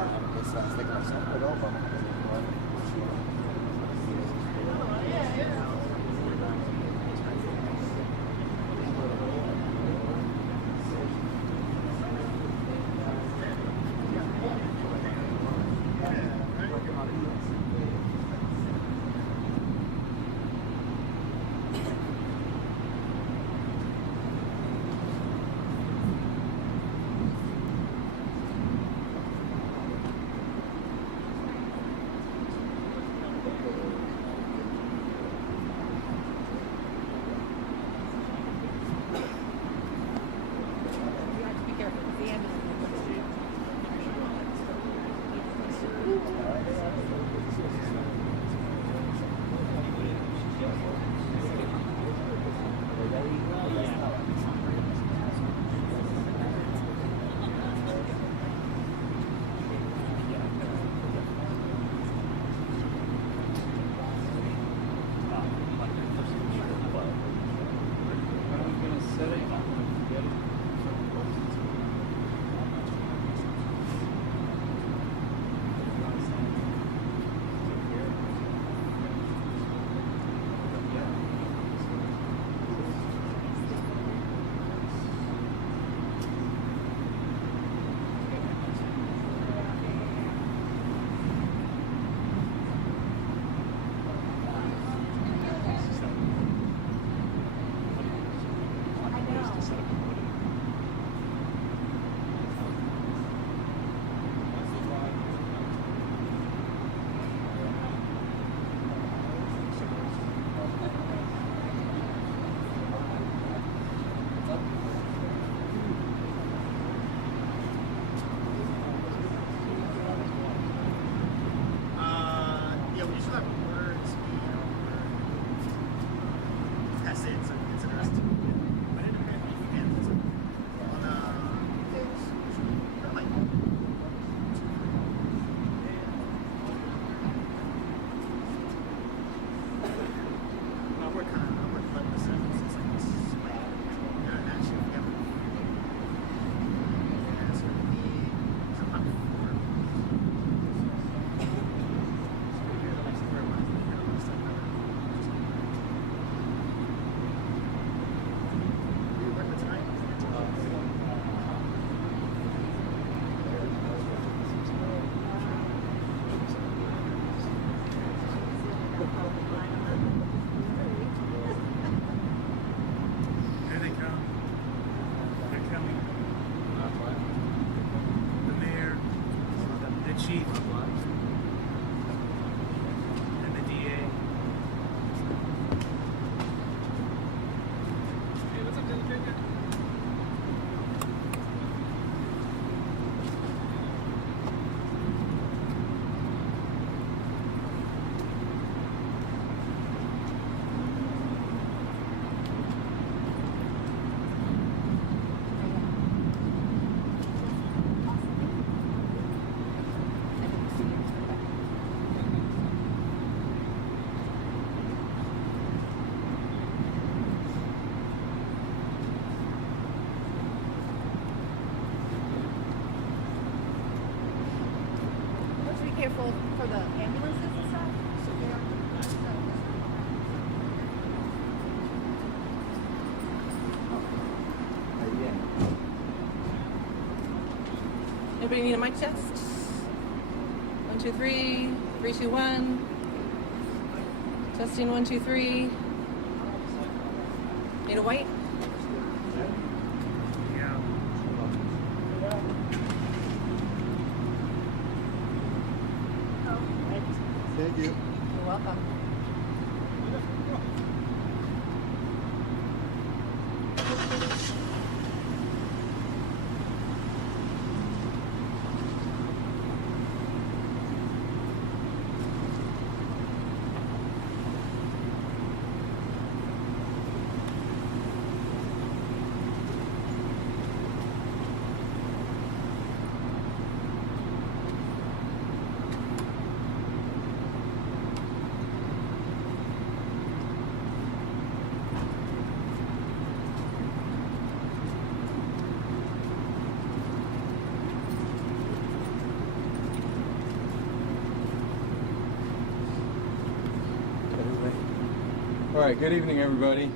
pero vamos a tener careful for the ambulances and stuff. Anybody need a mic test? 1, 2, 3. 3, 2, 1. Testing 1, 2, 3. Need a white? Thank you. You're welcome. All right, good evening, everybody.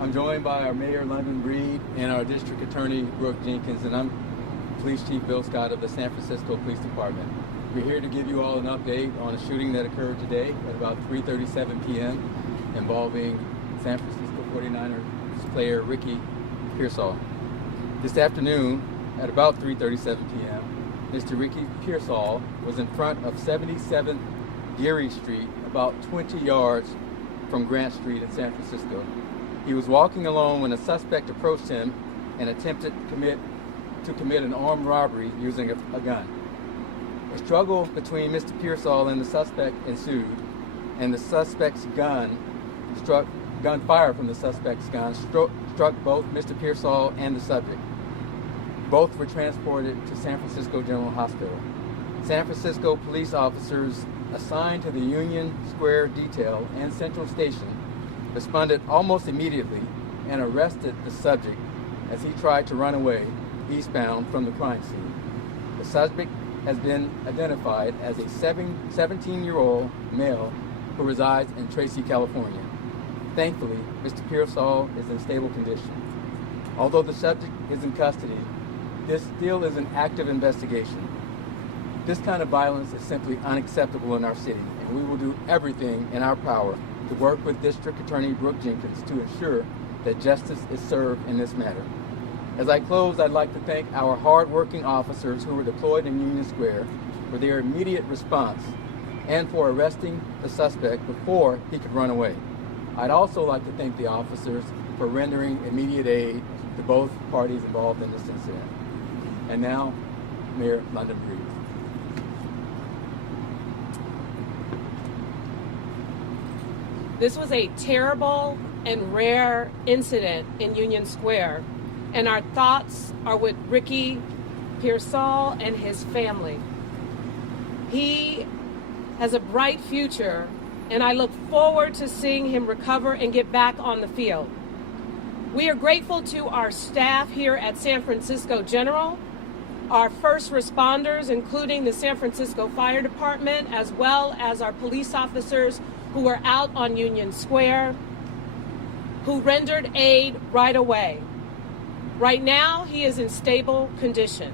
I'm joined by our Mayor, London Breed, and our District Attorney, Brooke Jenkins, and I'm Police Chief Bill Scott of the San Francisco Police Department. We're here to give you all an update on a shooting that occurred today at about 3:37 p.m. involving San Francisco 49ers player Ricky Pearsall. This afternoon, at about 3:37 p.m., Mr. Ricky Pearsall was in front of 77th Geary Street, about 20 yards from Grant Street in San Francisco. He was walking alone when a suspect approached him and attempted to commit an armed robbery using a gun. A struggle between Mr. Pearsall and the suspect ensued, and the suspect's gunfire from the suspect's gun struck both Mr. Pearsall and the subject. Both were transported to San Francisco General Hospital. San Francisco police officers assigned to the Union Square detail and Central Station responded almost immediately and arrested the subject as he tried to run away eastbound from the crime scene. The subject has been identified as a 17-year-old male who resides in Tracy, California. Thankfully, Mr. Pearsall is in stable condition. Although the subject is in custody, this still is an active investigation. This kind of violence is simply unacceptable in our city, and we will do everything in our power to work with District Attorney Brooke Jenkins to ensure that justice is served in this matter. As I close, I'd like to thank our hard-working officers who were deployed in Union Square for their immediate response and for arresting the suspect before he could run away. I'd also like to thank the officers for rendering immediate aid to both parties involved in this incident. And now, Mayor London Breed. This was a terrible and rare incident in Union Square, and our thoughts are with Ricky Pearsall and his family. He has a bright future, and I look forward to seeing him recover and get back on the field. We are grateful to our staff here at San Francisco General, our first responders, including the San Francisco Fire Department, as well as our police officers who were out on Union Square, who rendered aid right away. Right now, he is in stable condition.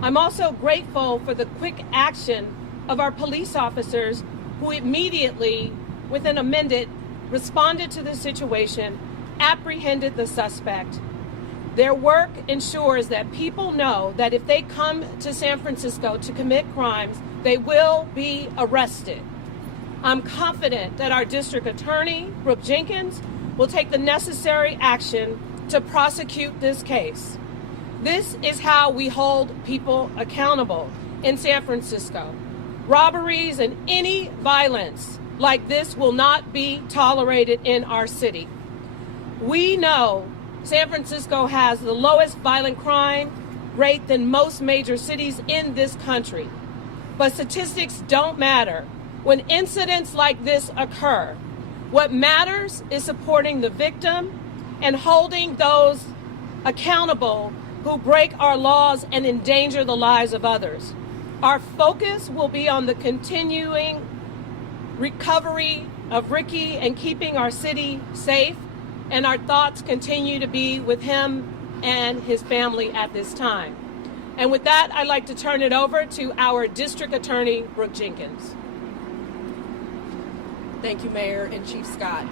I'm also grateful for the quick action of our police officers who immediately, within a minute, responded to the situation, apprehended the suspect. Their work ensures that people know that if they come to San Francisco to commit crimes, they will be arrested. I'm confident that our district attorney, Brooke Jenkins, will take the necessary action to prosecute this case. This is how we hold people accountable in San Francisco. Robberies and any violence like this will not be tolerated in our city. We know San Francisco has the lowest violent crime rate than most major cities in this country. But statistics don't matter when incidents like this occur. What matters is supporting the victim and holding those accountable who break our laws and endanger the lives of others. Our focus will be on the continuing recovery of Ricky and keeping our city safe, and our thoughts continue to be with him and his family at this time. And with that, I'd like to turn it over to our District Attorney, Brooke Jenkins. Thank you, Mayor and Chief Scott.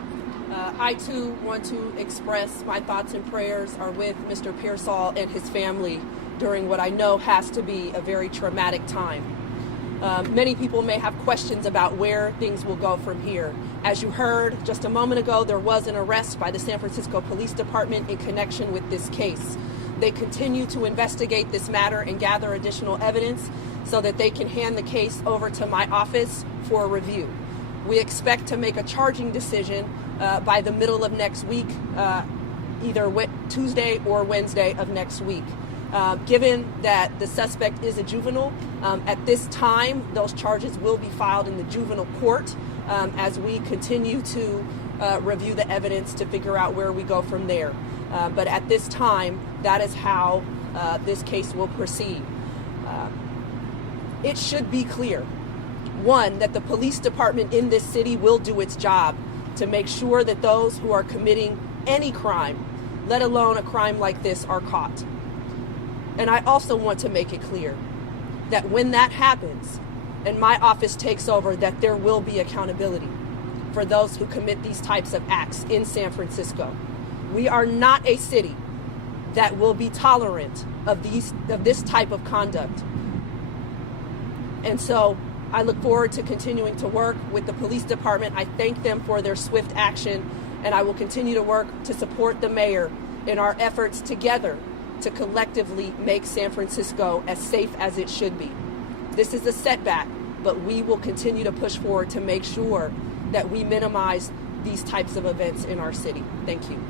I, too, want to express my thoughts and prayers are with Mr. Pearsall and his family during what I know has to be a very traumatic time. Many people may have questions about where things will go from here. As you heard just a moment ago, there was an arrest by the San Francisco Police Department in connection with this case. They continue to investigate this matter and gather additional evidence so that they can hand the case over to my office for review. We expect to make a charging decision by the middle of next week, either Tuesday or Wednesday of next week. Given that the suspect is a juvenile, at this time, those charges will be filed in the juvenile court as we continue to review the evidence to figure out where we go from there. But at this time, that is how this case will proceed. It should be clear, one, that the police department in this city will do its job to make sure that those who are committing any crime, let alone a crime like this, are caught. And I also want to make it clear that when that happens and my office takes over, that there will be accountability for those who commit these types of acts in San Francisco. We are not a city that will be tolerant of this type of conduct. And so I look forward to continuing to work with the police department. I thank them for their swift action, and I will continue to work to support the mayor in our efforts together to collectively make San Francisco as safe as it should be. This is a setback, but we will continue to push forward to make sure that we minimize these types of events in our city. Thank you.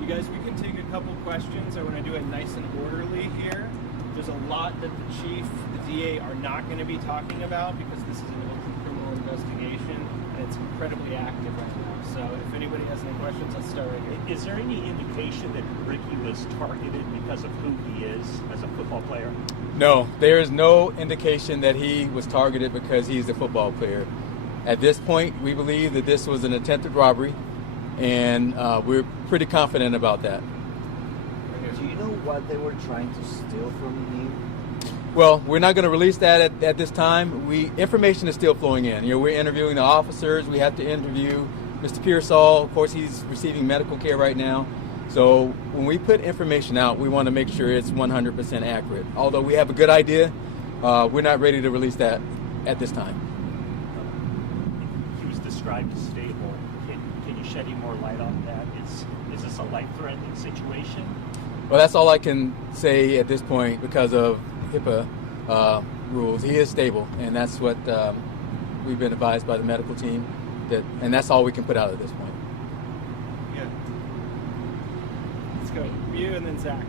You guys, we can take a couple questions. I want to do it nice and orderly here. There's a lot that the chief, the DA are not going to be talking about because this is an open criminal investigation and it's incredibly active right now. So if anybody has any questions, let's start right here. Is there any indication that Ricky was targeted because of who he is as a football player? No, there is no indication that he was targeted because he's a football player. At this point, we believe that this was an attempted robbery, and we're pretty confident about that. Do you know what they were trying to steal from you? Well, we're not going to release that at this time. Information is still flowing in. We're interviewing the officers. We have to interview Mr. Pearsall. Of course, he's receiving medical care right now. So when we put information out, we want to make sure it's 100% accurate. Although we have a good idea, we're not ready to release that at this time. He was described as stable. Can you shed any more light on that? Is this a life-threatening situation? Well, that's all I can say at this point because of HIPAA rules. He is stable, and that's what we've been advised by the medical team, and that's all we can put out at this point. Yeah. Let's go. You and then Zach. Do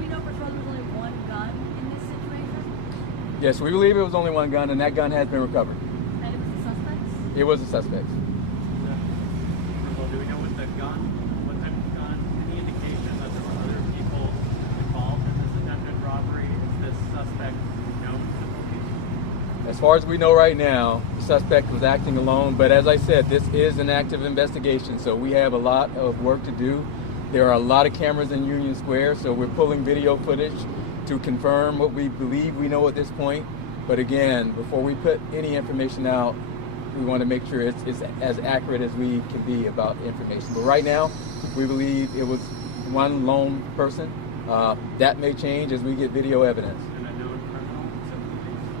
we know for sure there's only one gun in this situation? Yes, we believe it was only one gun, and that gun has been recovered. And it was the suspects? It was a suspect. Do we know what the gun, what type of gun, any indication that there were other people involved in this attempted robbery? Is this suspect known to the police? As far as we know right now, the suspect was acting alone, but as I said, this is an active investigation, so we have a lot of work to do. There are a lot of cameras in Union Square, so we're pulling video footage to confirm what we believe we know at this point. But again, before we put any information out, we want to make sure it's as accurate as we can be about information. But right now, we believe it was one lone person. That may change as we get video evidence. And a known criminal?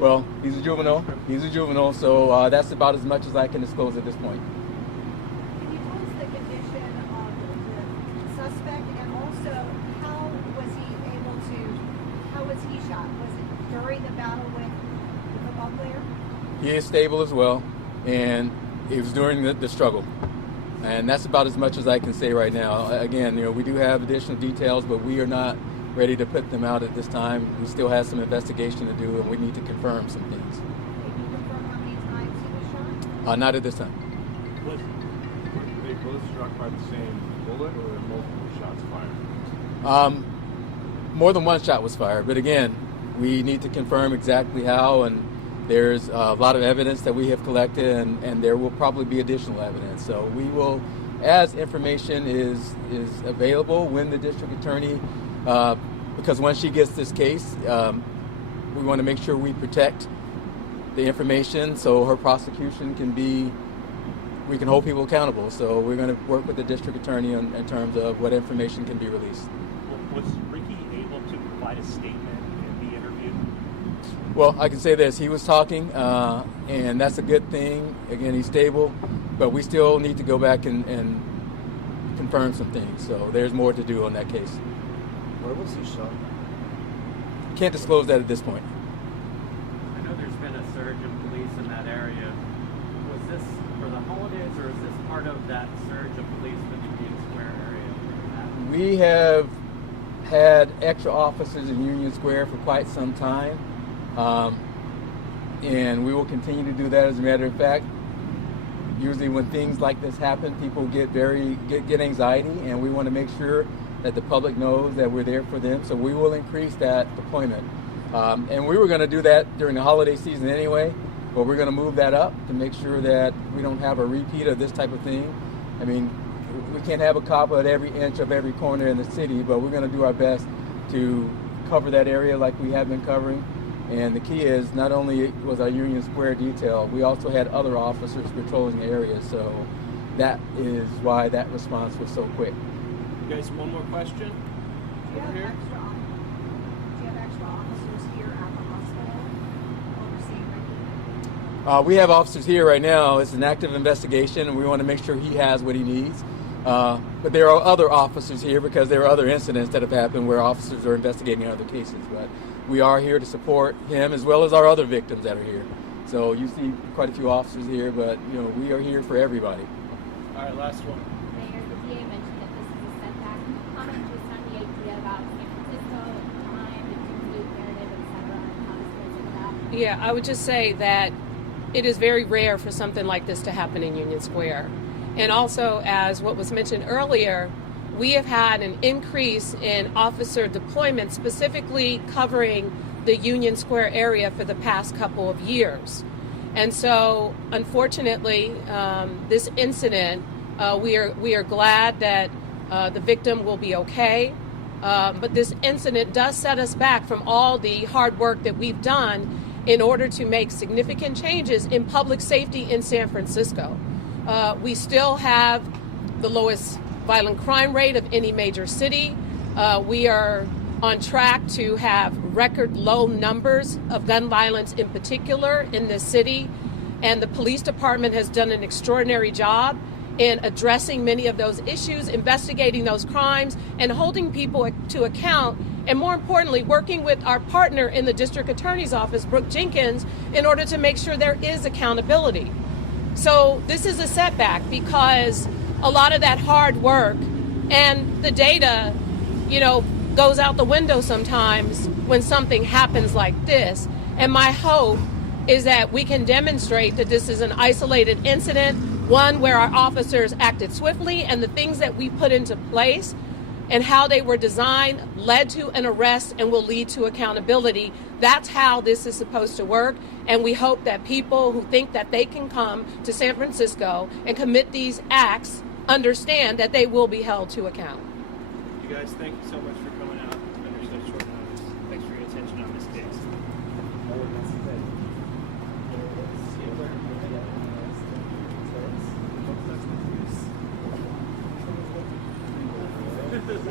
Well, he's a juvenile. He's a juvenile, so that's about as much as I can disclose at this point. Can you tell us the condition of the suspect, and also how was he shot? Was it during the battle with the football player? He is stable as well, and it was during the struggle. And that's about as much as I can say right now. Again, we do have additional details, but we are not ready to put them out at this time. We still have some investigation to do, and we need to confirm some things. Can you confirm how many times he was shot? Not at this time. Were they both struck by the same bullet, or were multiple shots fired? More than one shot was fired, but again, we need to confirm exactly how, and there's a lot of evidence that we have collected, and there will probably be additional evidence. So we will, as information is available, when the district attorney, because once she gets this case, we want to make sure we protect the information so her prosecution we can hold people accountable. So we're going to work with the district attorney in terms of what information can be released. Was Ricky able to provide a statement in the interview? Well, I can say this. He was talking, and that's a good thing. Again, he's stable, but we still need to go back and confirm some things. So there's more to do on that case. Where was he shot? Can't disclose that at this point. I know there's been a surge of police in that area. Was this for the holidays, or is this part of that surge of police in the Union Square area? We have had extra officers in Union Square for quite some time, and we will continue to do that. As a matter of fact, usually when things like this happen, people get anxiety, and we want to make sure that the public knows that we're there for them. So we will increase that deployment, and we were going to do that during the holiday season anyway, but we're going to move that up to make sure that we don't have a repeat of this type of thing. I mean, we can't have a cop at every inch of every corner in the city, but we're going to do our best to cover that area like we have been covering. And the key is not only was our Union Square detail, we also had other officers patrolling the area, so that is why that response was so quick. You guys, one more question? Do you have extra officers here at the hospital overseeing Ricky? We have officers here right now. It's an active investigation, and we want to make sure he has what he needs. But there are other officers here because there are other incidents that have happened where officers are investigating other cases. But we are here to support him as well as our other victims that are here. So you see quite a few officers here, but we are here for everybody. All right, last one. Mayor, the DA mentioned that this is a setback. Comment just on the idea about San Francisco, crime, the Duke narrative, etc., and how this fits into that. Yeah, I would just say that it is very rare for something like this to happen in Union Square. And also, as what was mentioned earlier, we have had an increase in officer deployment, specifically covering the Union Square area for the past couple of years. And so, unfortunately, this incident, we are glad that the victim will be okay. But this incident does set us back from all the hard work that we've done in order to make significant changes in public safety in San Francisco. We still have the lowest violent crime rate of any major city. We are on track to have record low numbers of gun violence in particular in this city. And the police department has done an extraordinary job in addressing many of those issues, investigating those crimes, and holding people to account. And more importantly, working with our partner in the district attorney's office, Brooke Jenkins, in order to make sure there is accountability. So this is a setback because a lot of that hard work and the data, goes out the window sometimes when something happens like this. And my hope is that we can demonstrate that this is an isolated incident, one where our officers acted swiftly, and the things that we put into place and how they were designed led to an arrest and will lead to accountability. That's how this is supposed to work. And we hope that people who think that they can come to San Francisco and commit these acts understand that they will be held to account. You guys, thank you so much for coming out under such short notice. Thanks for your attention on this case. This is